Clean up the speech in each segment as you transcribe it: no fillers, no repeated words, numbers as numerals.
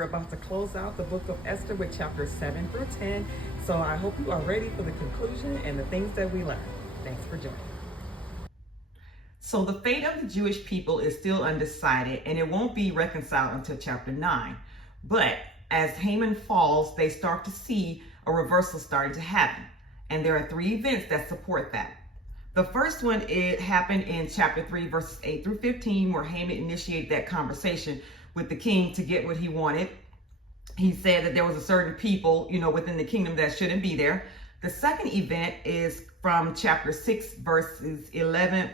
We're about to close out the book of Esther with chapters 7 through 10. So I hope you are ready for the conclusion and the things that we learned. Thanks for joining. So the fate of the Jewish people is still undecided, and it won't be reconciled until chapter 9. But as Haman falls, they start to see a reversal starting to happen. And there are 3 events that support that. The first one, it happened in chapter 3, verses 8 through 15, where Haman initiated that conversation with the king to get what he wanted. He said that there was a certain people, within the kingdom that shouldn't be there. The second event is from chapter 6, verses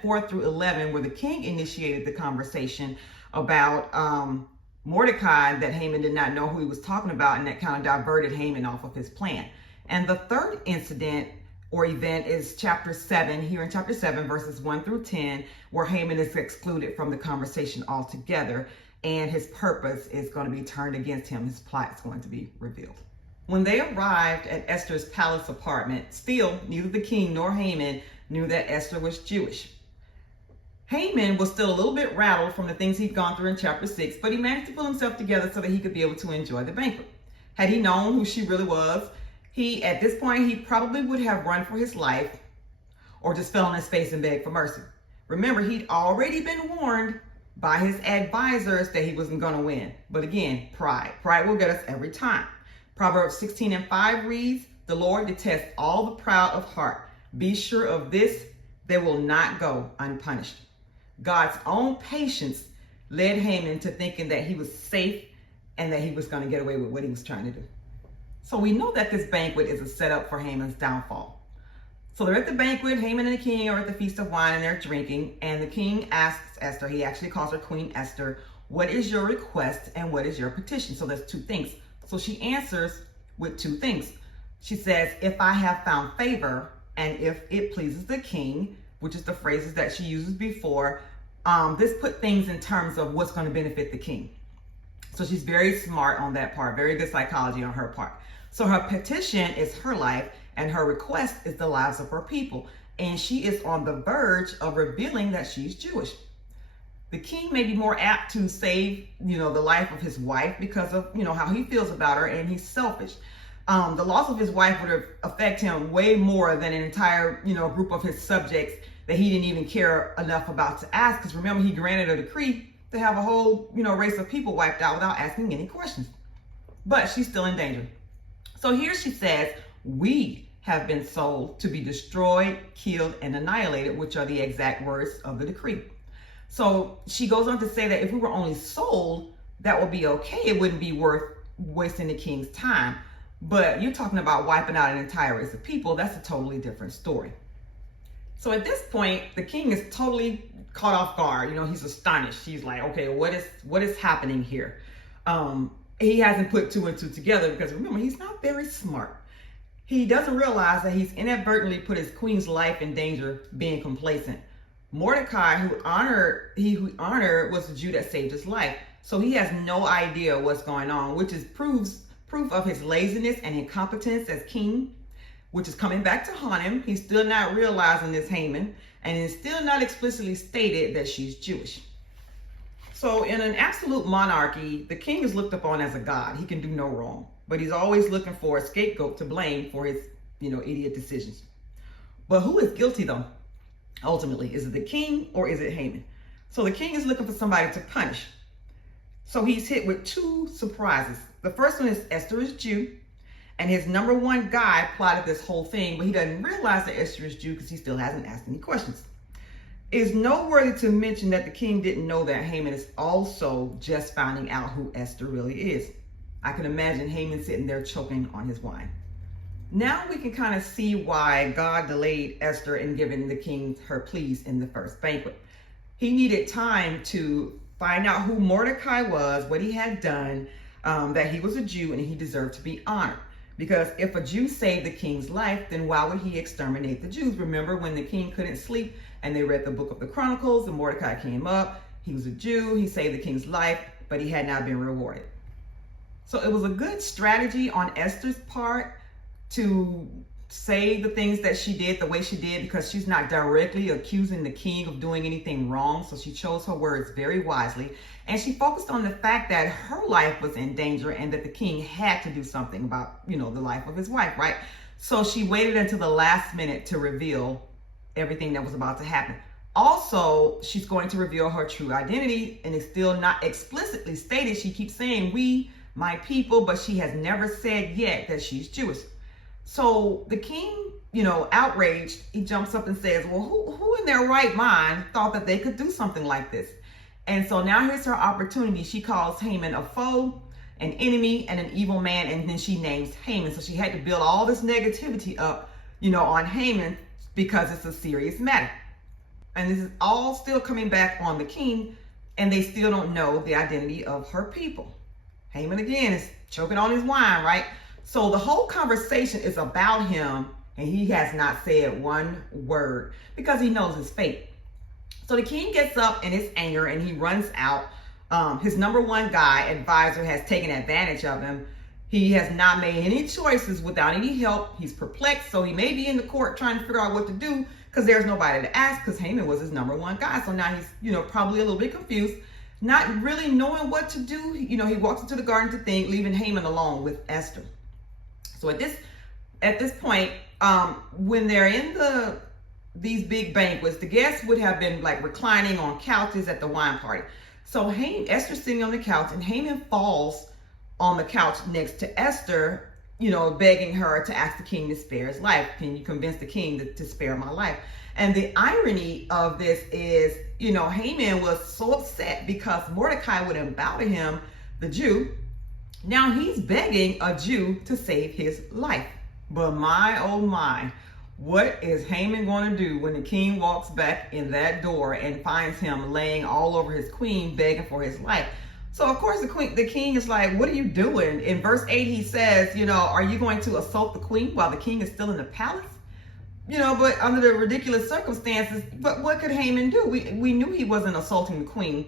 4 through 11, where the king initiated the conversation about Mordecai, that Haman did not know who he was talking about, and that kind of diverted Haman off of his plan. And the third incident or event is chapter 7, here in chapter 7, verses 1 through 10, where Haman is excluded from the conversation altogether, and his purpose is going to be turned against him. His plot is going to be revealed. When they arrived at Esther's palace apartment, still neither the king nor Haman knew that Esther was Jewish. Haman was still a little bit rattled from the things he'd gone through in chapter 6, but he managed to pull himself together so that he could be able to enjoy the banquet. Had he known who she really was, at this point, he probably would have run for his life or just fell on his face and begged for mercy. Remember, he'd already been warned by his advisors that he wasn't going to win. But again, pride. Pride will get us every time. Proverbs 16:5 reads, "The Lord detests all the proud of heart. Be sure of this, they will not go unpunished." God's own patience led Haman to thinking that he was safe and that he was going to get away with what he was trying to do. So we know that this banquet is a setup for Haman's downfall. So they're at the banquet, Haman and the king are at the feast of wine and they're drinking, and the king asks Esther, he actually calls her Queen Esther, "What is your request and what is your petition?" So there's 2 things. So she answers with 2 things. She says, "If I have found favor and if it pleases the king," which is the phrases that she uses before. This put things in terms of what's going to benefit the king. So she's very smart on that part, very good psychology on her part. So her petition is her life, and her request is the lives of her people. And she is on the verge of revealing that she's Jewish. The king may be more apt to save, the life of his wife because of, how he feels about her, and he's selfish. The loss of his wife would affect him way more than an entire, group of his subjects that he didn't even care enough about to ask. Because remember, he granted a decree to have a whole, race of people wiped out without asking any questions. But she's still in danger. So here she says, "We have been sold to be destroyed, killed, and annihilated," which are the exact words of the decree. So she goes on to say that if we were only sold, that would be okay. It wouldn't be worth wasting the king's time. But you're talking about wiping out an entire race of people. That's a totally different story. So at this point, the king is totally caught off guard. He's astonished. He's like, okay, what is happening here? He hasn't put 2 and 2 together because remember, he's not very smart. He doesn't realize that he's inadvertently put his queen's life in danger being complacent. Mordecai, who honored, was the Jew that saved his life. So he has no idea what's going on, which is proof of his laziness and incompetence as king, which is coming back to haunt him. He's still not realizing this, Haman, and it's still not explicitly stated that she's Jewish. So in an absolute monarchy, the king is looked upon as a god. He can do no wrong, but he's always looking for a scapegoat to blame for his, idiot decisions. But who is guilty though? Ultimately, is it the king or is it Haman? So the king is looking for somebody to punish. So he's hit with 2 surprises. The first one is Esther is Jew, and his number 1 guy plotted this whole thing, but he doesn't realize that Esther is Jew because he still hasn't asked any questions. It is noteworthy to mention that the king didn't know that Haman is also just finding out who Esther really is. I can imagine Haman sitting there choking on his wine. Now we can kind of see why God delayed Esther in giving the king her pleas in the first banquet. He needed time to find out who Mordecai was, what he had done, that he was a Jew and he deserved to be honored. Because if a Jew saved the king's life, then why would he exterminate the Jews? Remember when the king couldn't sleep and they read the book of the Chronicles and Mordecai came up, he was a Jew, he saved the king's life, but he had not been rewarded. So it was a good strategy on Esther's part to say the things that she did the way she did because she's not directly accusing the king of doing anything wrong. So she chose her words very wisely. And she focused on the fact that her life was in danger and that the king had to do something about, the life of his wife, right? So she waited until the last minute to reveal everything that was about to happen. Also, she's going to reveal her true identity, and it's still not explicitly stated. She keeps saying, we, my people, but she has never said yet that she's Jewish. So the king, outraged, he jumps up and says, well, who in their right mind thought that they could do something like this? And so now here's her opportunity. She calls Haman a foe, an enemy, and an evil man, and then she names Haman. So she had to build all this negativity up, on Haman because it's a serious matter. And this is all still coming back on the king, and they still don't know the identity of her people. Haman, again, is choking on his wine, right? So the whole conversation is about him, and he has not said one word because he knows his fate. So the king gets up in his anger, and he runs out. His number one guy, advisor, has taken advantage of him. He has not made any choices without any help. He's perplexed, so he may be in the court trying to figure out what to do because there's nobody to ask because Haman was his number one guy. So now he's, probably a little bit confused, not really knowing what to do. He walks into the garden to think, leaving Haman alone with Esther. So at this point, when they're in these big banquets, the guests would have been like reclining on couches at the wine party. So Esther's sitting on the couch, and Haman falls on the couch next to Esther, begging her to ask the king to spare his life. Can you convince the king to spare my life? And the irony of this is, Haman was so upset because Mordecai wouldn't bow to him, the Jew. Now he's begging a Jew to save his life. But my, oh my, what is Haman going to do when the king walks back in that door and finds him laying all over his queen, begging for his life? So of course the king is like, what are you doing? In verse 8, he says, are you going to assault the queen while the king is still in the palace? But under the ridiculous circumstances, but what could Haman do? We knew he wasn't assaulting the queen.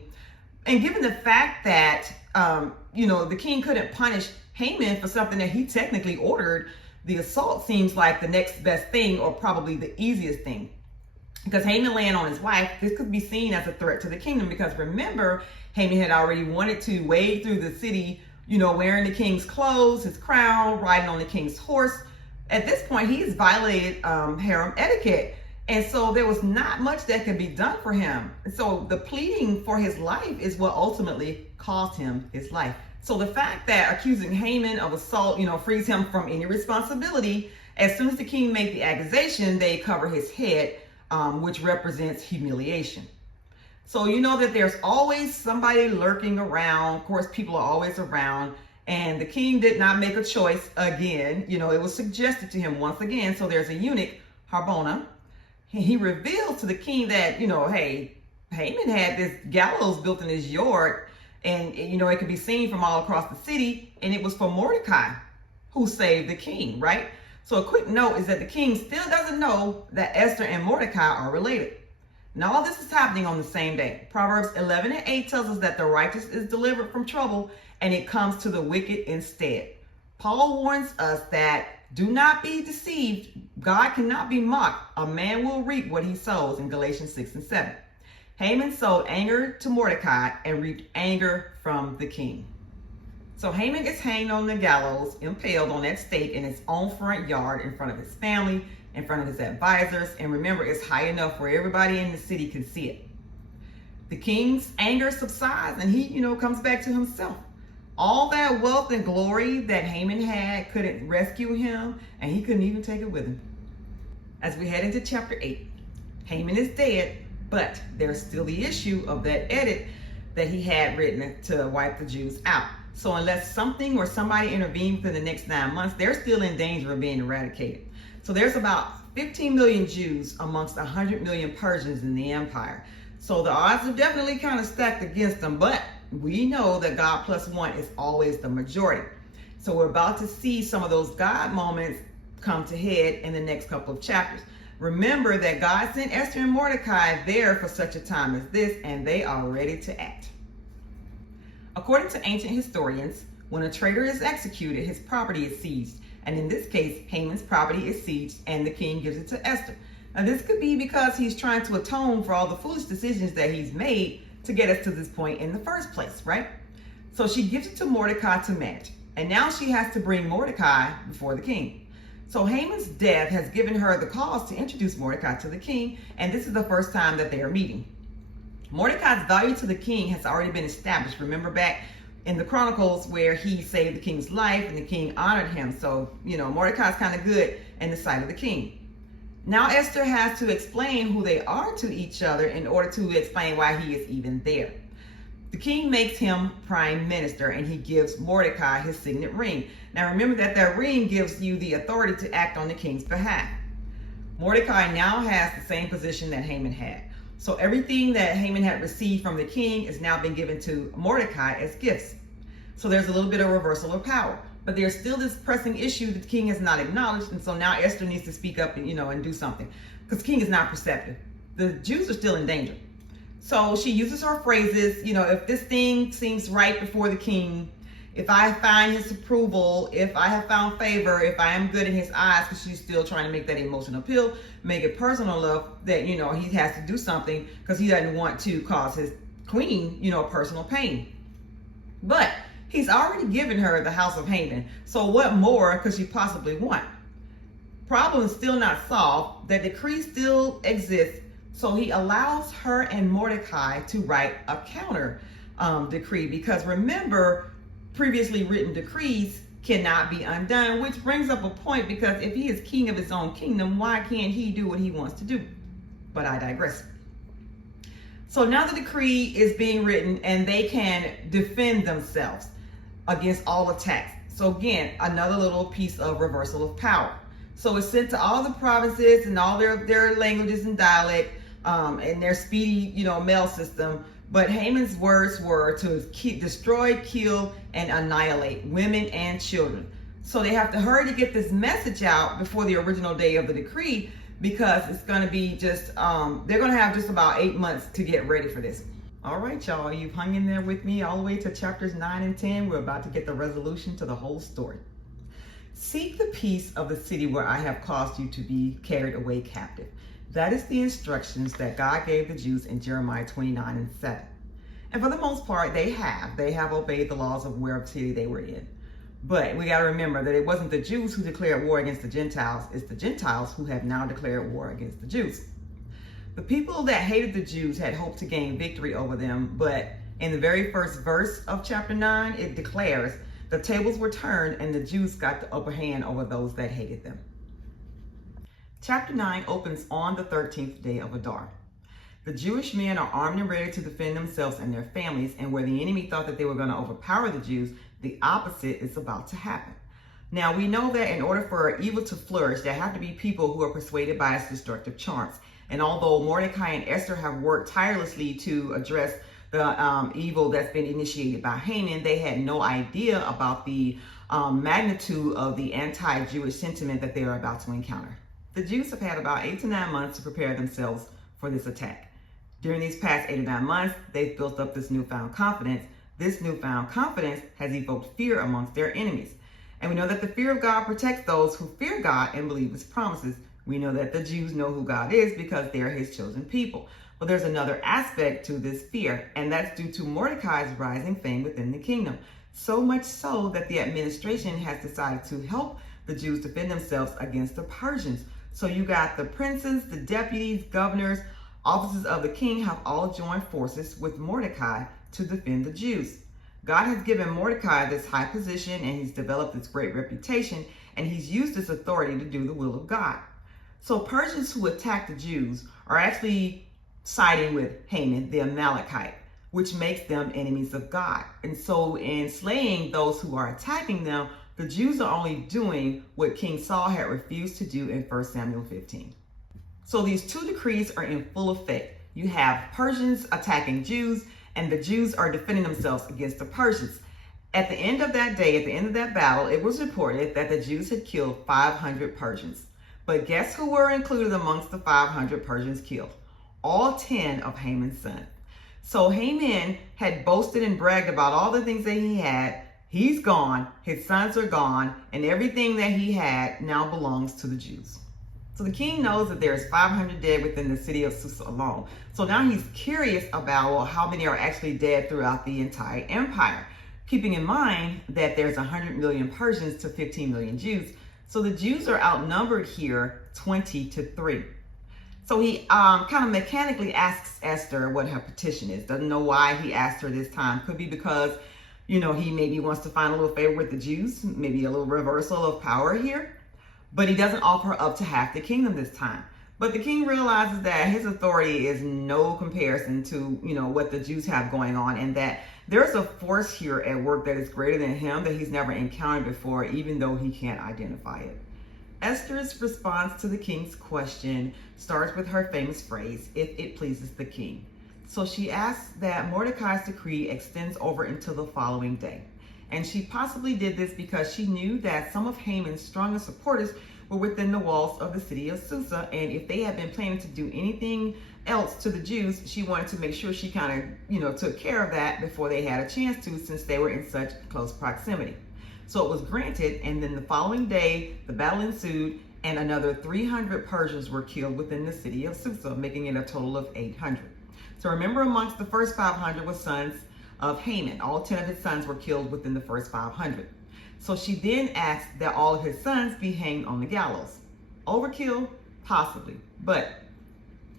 And given the fact that, the king couldn't punish Haman for something that he technically ordered, the assault seems like the next best thing, or probably the easiest thing. Because Haman laying on his wife, this could be seen as a threat to the kingdom. Because remember, Haman had already wanted to wade through the city, wearing the king's clothes, his crown, riding on the king's horse. At this point, he has violated harem etiquette. And so there was not much that could be done for him. And so the pleading for his life is what ultimately cost him his life. So the fact that accusing Haman of assault, frees him from any responsibility. As soon as the king made the accusation, they cover his head, which represents humiliation. So you know that there's always somebody lurking around. Of course, people are always around. And the king did not make a choice again. It was suggested to him once again. So there's a eunuch, Harbona. He revealed to the king that, hey, Haman had this gallows built in his yard. And, it could be seen from all across the city. And it was for Mordecai who saved the king, right? So a quick note is that the king still doesn't know that Esther and Mordecai are related. Now, all this is happening on the same day. Proverbs 11:8 tells us that the righteous is delivered from trouble and it comes to the wicked instead. Paul warns us that do not be deceived. God cannot be mocked. A man will reap what he sows in Galatians 6:7. Haman sowed anger to Mordecai and reaped anger from the king. So Haman gets hanged on the gallows, impaled on that stake in his own front yard in front of his family, in front of his advisors. And remember, it's high enough where everybody in the city can see it. The king's anger subsides and he, comes back to himself. All that wealth and glory that Haman had couldn't rescue him, and he couldn't even take it with him. As we head into chapter 8, Haman is dead, but there's still the issue of that edict that he had written to wipe the Jews out. So unless something or somebody intervenes within the next 9 months, they're still in danger of being eradicated. So there's about 15 million Jews amongst 100 million Persians in the empire. So the odds are definitely kind of stacked against them, but we know that God plus one is always the majority. So we're about to see some of those God moments come to head in the next couple of chapters. Remember that God sent Esther and Mordecai there for such a time as this, and they are ready to act. According to ancient historians, when a traitor is executed, his property is seized, And in this case, Haman's property is sieged and the king gives it to Esther. Now this could be because he's trying to atone for all the foolish decisions that he's made to get us to this point in the first place, right? So she gives it to Mordecai to manage. And now she has to bring Mordecai before the king. So Haman's death has given her the cause to introduce Mordecai to the king, and this is the first time that they are meeting. Mordecai's value to the king has already been established. Remember back in the Chronicles where he saved the king's life and the king honored him. So, Mordecai's kind of good in the sight of the king. Now Esther has to explain who they are to each other in order to explain why he is even there. The king makes him prime minister and he gives Mordecai his signet ring. Now remember that ring gives you the authority to act on the king's behalf. Mordecai now has the same position that Haman had. So everything that Haman had received from the king is now been given to Mordecai as gifts. So there's a little bit of reversal of power. But there's still this pressing issue that the king has not acknowledged. And so now Esther needs to speak up and, and do something. Because the king is not perceptive. The Jews are still in danger. So she uses her phrases, if this thing seems right before the king, if I find his approval, if I have found favor, if I am good in his eyes, because she's still trying to make that emotional appeal, make it personal enough that, he has to do something because he doesn't want to cause his queen, personal pain. But he's already given her the house of Haman. So what more could she possibly want? Problem is still not solved. The decree still exists. So he allows her and Mordecai to write a counter decree, because remember, previously written decrees cannot be undone, which brings up a point, because if he is king of his own kingdom, why can't he do what he wants to do? But I digress. So now the decree is being written and they can defend themselves against all attacks. So again, another little piece of reversal of power. So it's sent to all the provinces and all their languages and dialect, and their speedy, mail system. But Haman's words were to destroy, kill, and annihilate women and children. So they have to hurry to get this message out before the original day of the decree, because it's going to be just, they're going to have just about 8 months to get ready for this. All right, y'all, you've hung in there with me all the way to chapters 9 and 10. We're about to get the resolution to the whole story. Seek the peace of the city where I have caused you to be carried away captive. That is the instructions that God gave the Jews in Jeremiah 29 and 7. And for the most part, they have obeyed the laws of wherever city they were in. But we got to remember that it wasn't the Jews who declared war against the Gentiles. It's the Gentiles who have now declared war against the Jews. The people that hated the Jews had hoped to gain victory over them, but in the very first verse of chapter 9, it declares the tables were turned and the Jews got the upper hand over those that hated them. Chapter 9 opens on the 13th day of Adar. The Jewish men are armed and ready to defend themselves and their families, and where the enemy thought that they were going to overpower the Jews, the opposite is about to happen. Now, we know that in order for evil to flourish, there have to be people who are persuaded by its destructive charms. And although Mordecai and Esther have worked tirelessly to address the evil that's been initiated by Haman, they had no idea about the magnitude of the anti-Jewish sentiment that they are about to encounter. The Jews have had about 8 to 9 months to prepare themselves for this attack. During these past 8 to 9 months, they've built up this newfound confidence. This newfound confidence has evoked fear amongst their enemies. And we know that the fear of God protects those who fear God and believe his promises. We know that the Jews know who God is because they're his chosen people. But there's another aspect to this fear, and that's due to Mordecai's rising fame within the kingdom. So much so that the administration has decided to help the Jews defend themselves against the Persians. So you got the princes, the deputies, governors, officers of the king have all joined forces with Mordecai to defend the Jews. God has given Mordecai this high position and he's developed this great reputation, and he's used this authority to do the will of God. So Persians who attack the Jews are actually siding with Haman, the Amalekite, which makes them enemies of God. And so in slaying those who are attacking them, the Jews are only doing what King Saul had refused to do in 1 Samuel 15. So these two decrees are in full effect. You have Persians attacking Jews, and the Jews are defending themselves against the Persians. At the end of that day, at the end of that battle, it was reported that the Jews had killed 500 Persians. But guess who were included amongst the 500 Persians killed? All 10 of Haman's sons. So Haman had boasted and bragged about all the things that he had, He's gone, his sons are gone, and everything that he had now belongs to the Jews. So the king knows that there's 500 dead within the city of Susa alone. So now he's curious about, well, how many are actually dead throughout the entire empire, keeping in mind that there's 100 million Persians to 15 million Jews. So the Jews are outnumbered here 20-3. So he kind of mechanically asks Esther what her petition is. Doesn't know why he asked her this time. Could be because, he maybe wants to find a little favor with the Jews, maybe a little reversal of power here. But he doesn't offer up to half the kingdom this time. But the king realizes that his authority is no comparison to, what the Jews have going on, and that there's a force here at work that is greater than him that he's never encountered before, even though he can't identify it. Esther's response to the king's question starts with her famous phrase, "if it pleases the king." So she asks that Mordecai's decree extends over until the following day. And she possibly did this because she knew that some of Haman's strongest supporters were within the walls of the city of Susa. And if they had been planning to do anything else to the Jews, she wanted to make sure she kind of, took care of that before they had a chance to, since they were in such close proximity. So it was granted, and then the following day, the battle ensued, and another 300 Persians were killed within the city of Susa, making it a total of 800. So remember, amongst the first 500 were sons of Haman. All 10 of his sons were killed within the first 500. So she then asked that all of his sons be hanged on the gallows. Overkill? Possibly. But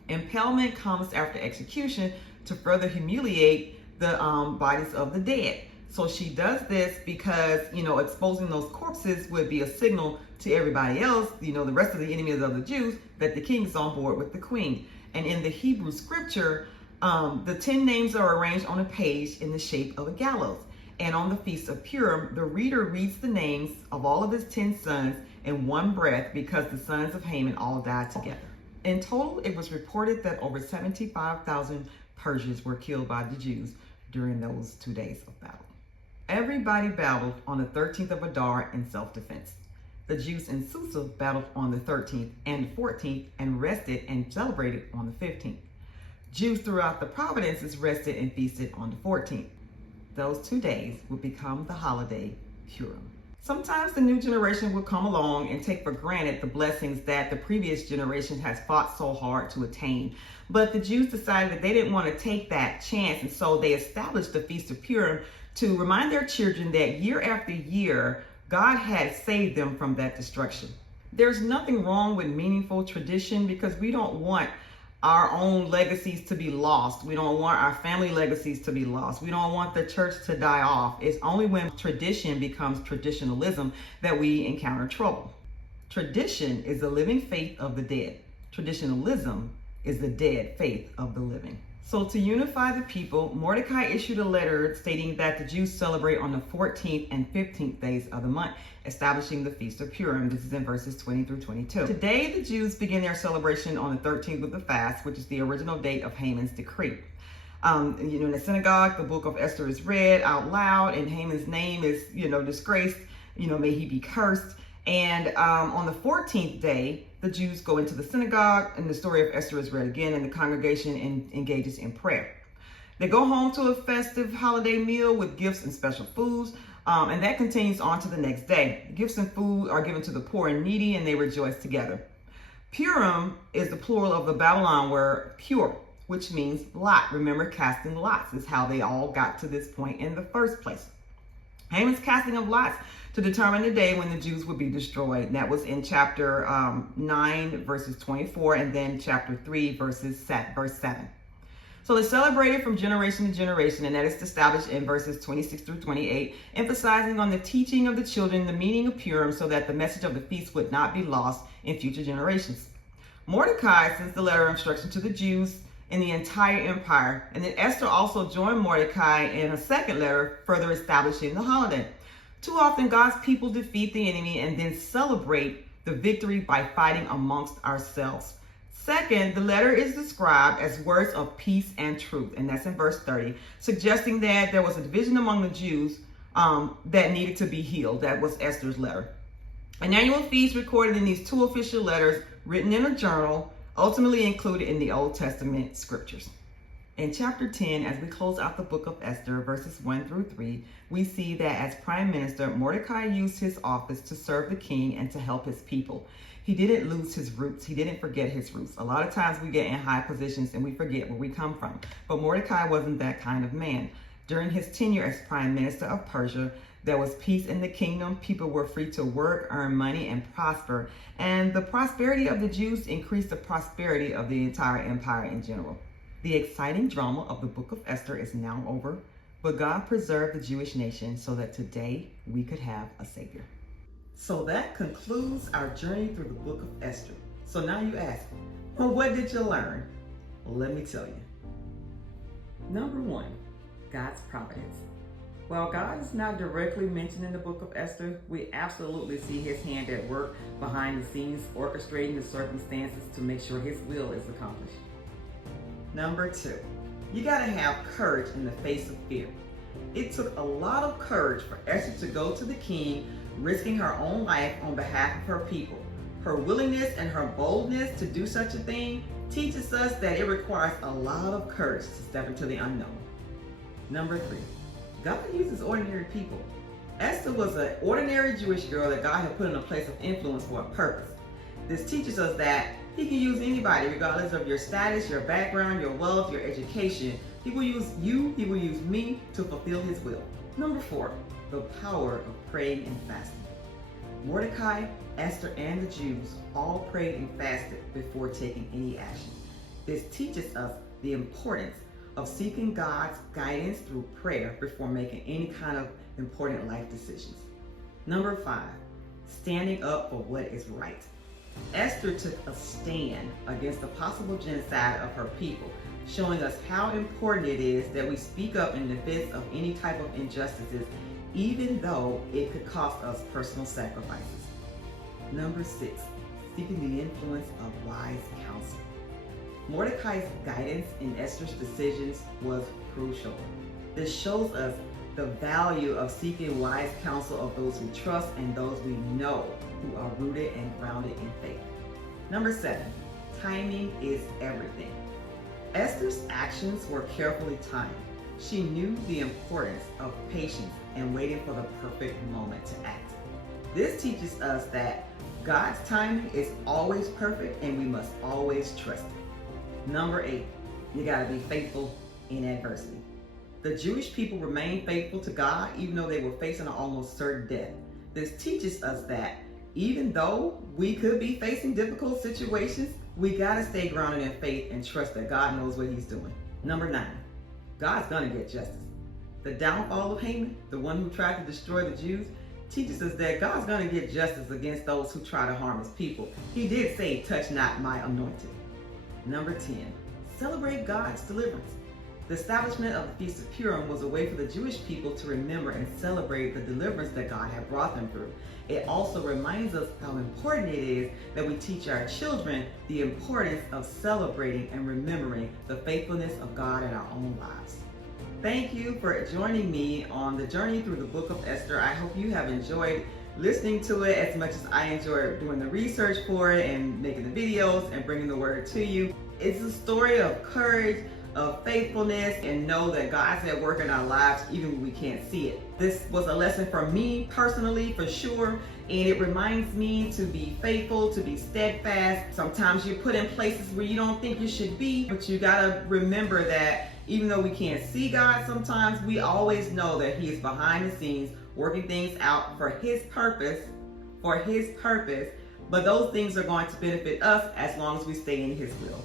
impalement comes after execution to further humiliate the bodies of the dead. So she does this because, exposing those corpses would be a signal to everybody else, the rest of the enemies of the Jews, that the king is on board with the queen. And in the Hebrew scripture, the 10 names are arranged on a page in the shape of a gallows. And on the Feast of Purim, the reader reads the names of all of his 10 sons in one breath because the sons of Haman all died together. In total, it was reported that over 75,000 Persians were killed by the Jews during those 2 days of battle. Everybody battled on the 13th of Adar in self-defense. The Jews in Susa battled on the 13th and the 14th and rested and celebrated on the 15th. Jews throughout the provinces rested and feasted on the 14th. Those 2 days would become the holiday Purim. Sometimes the new generation will come along and take for granted the blessings that the previous generation has fought so hard to attain. But the Jews decided that they didn't want to take that chance, and so they established the Feast of Purim to remind their children that year after year, God had saved them from that destruction. There's nothing wrong with meaningful tradition because we don't want our own legacies to be lost. We don't want our family legacies to be lost. We don't want the church to die off. It's only when tradition becomes traditionalism that we encounter trouble. Tradition is the living faith of the dead. Traditionalism is the dead faith of the living. So to unify the people, Mordecai issued a letter stating that the Jews celebrate on the 14th and 15th days of the month, establishing the Feast of Purim. This is in verses 20 through 22. Today, the Jews begin their celebration on the 13th with the fast, which is the original date of Haman's decree. In the synagogue, the Book of Esther is read out loud, and Haman's name is, disgraced. May he be cursed. And on the 14th day, the Jews go into the synagogue, and the story of Esther is read again, and the congregation engages in prayer. They go home to a festive holiday meal with gifts and special foods, and that continues on to the next day. Gifts and food are given to the poor and needy, and they rejoice together. Purim is the plural of the Babylon word pure, which means lot. Remember, casting lots is how they all got to this point in the first place. Haman's casting of lots to determine the day when the Jews would be destroyed. And that was in chapter 9, verses 24, and then chapter 3, verse 7. So they celebrated from generation to generation, and that is established in verses 26 through 28, emphasizing on the teaching of the children the meaning of Purim so that the message of the feast would not be lost in future generations. Mordecai sends the letter of instruction to the Jews in the entire empire, and then Esther also joined Mordecai in a second letter, further establishing the holiday. Too often, God's people defeat the enemy and then celebrate the victory by fighting amongst ourselves. Second, the letter is described as words of peace and truth, and that's in verse 30, suggesting that there was a division among the Jews that needed to be healed. That was Esther's letter. An annual feast recorded in these two official letters, written in a journal, ultimately included in the Old Testament scriptures. In chapter 10, as we close out the book of Esther, verses 1 through 3, we see that as prime minister, Mordecai used his office to serve the king and to help his people. He didn't lose his roots. He didn't forget his roots. A lot of times we get in high positions and we forget where we come from. But Mordecai wasn't that kind of man. During his tenure as prime minister of Persia, there was peace in the kingdom. People were free to work, earn money, and prosper. And the prosperity of the Jews increased the prosperity of the entire empire in general. The exciting drama of the Book of Esther is now over, but God preserved the Jewish nation so that today we could have a Savior. So that concludes our journey through the Book of Esther. So now you ask, well, what did you learn? Well, let me tell you. Number 1, God's providence. While God is not directly mentioned in the Book of Esther, we absolutely see his hand at work behind the scenes, orchestrating the circumstances to make sure his will is accomplished. Number 2, you gotta have courage in the face of fear. It took a lot of courage for Esther to go to the king, risking her own life on behalf of her people. Her willingness and her boldness to do such a thing teaches us that it requires a lot of courage to step into the unknown. Number 3, God uses ordinary people. Esther was an ordinary Jewish girl that God had put in a place of influence for a purpose. This teaches us that he can use anybody, regardless of your status, your background, your wealth, your education. He will use you, he will use me to fulfill his will. Number 4, the power of praying and fasting. Mordecai, Esther, and the Jews all prayed and fasted before taking any action. This teaches us the importance of seeking God's guidance through prayer before making any kind of important life decisions. Number 5, standing up for what is right. Esther took a stand against the possible genocide of her people, showing us how important it is that we speak up in defense of any type of injustices, even though it could cost us personal sacrifices. Number 6, seeking the influence of wise counsel. Mordecai's guidance in Esther's decisions was crucial. This shows us the value of seeking wise counsel of those we trust and those we know who are rooted and grounded in faith. Number 7, timing is everything. Esther's actions were carefully timed. She knew the importance of patience and waiting for the perfect moment to act. This teaches us that God's timing is always perfect and we must always trust it. Number 8, you gotta be faithful in adversity. The Jewish people remained faithful to God even though they were facing an almost certain death. This teaches us that even though we could be facing difficult situations, we gotta stay grounded in faith and trust that God knows what he's doing. Number 9, God's gonna get justice. The downfall of Haman, the one who tried to destroy the Jews, teaches us that God's gonna get justice against those who try to harm his people. He did say, touch not my anointed. Number 10, celebrate God's deliverance. The establishment of the Feast of Purim was a way for the Jewish people to remember and celebrate the deliverance that God had brought them through. It also reminds us how important it is that we teach our children the importance of celebrating and remembering the faithfulness of God in our own lives. Thank you for joining me on the journey through the Book of Esther. I hope you have enjoyed listening to it as much as I enjoyed doing the research for it and making the videos and bringing the word to you. It's a story of courage, of faithfulness, and know that God's at work in our lives even when we can't see it. This was a lesson for me personally, for sure, and it reminds me to be faithful, to be steadfast. Sometimes you're put in places where you don't think you should be, but you gotta remember that even though we can't see God sometimes, we always know that he is behind the scenes working things out for his purpose, but those things are going to benefit us as long as we stay in his will.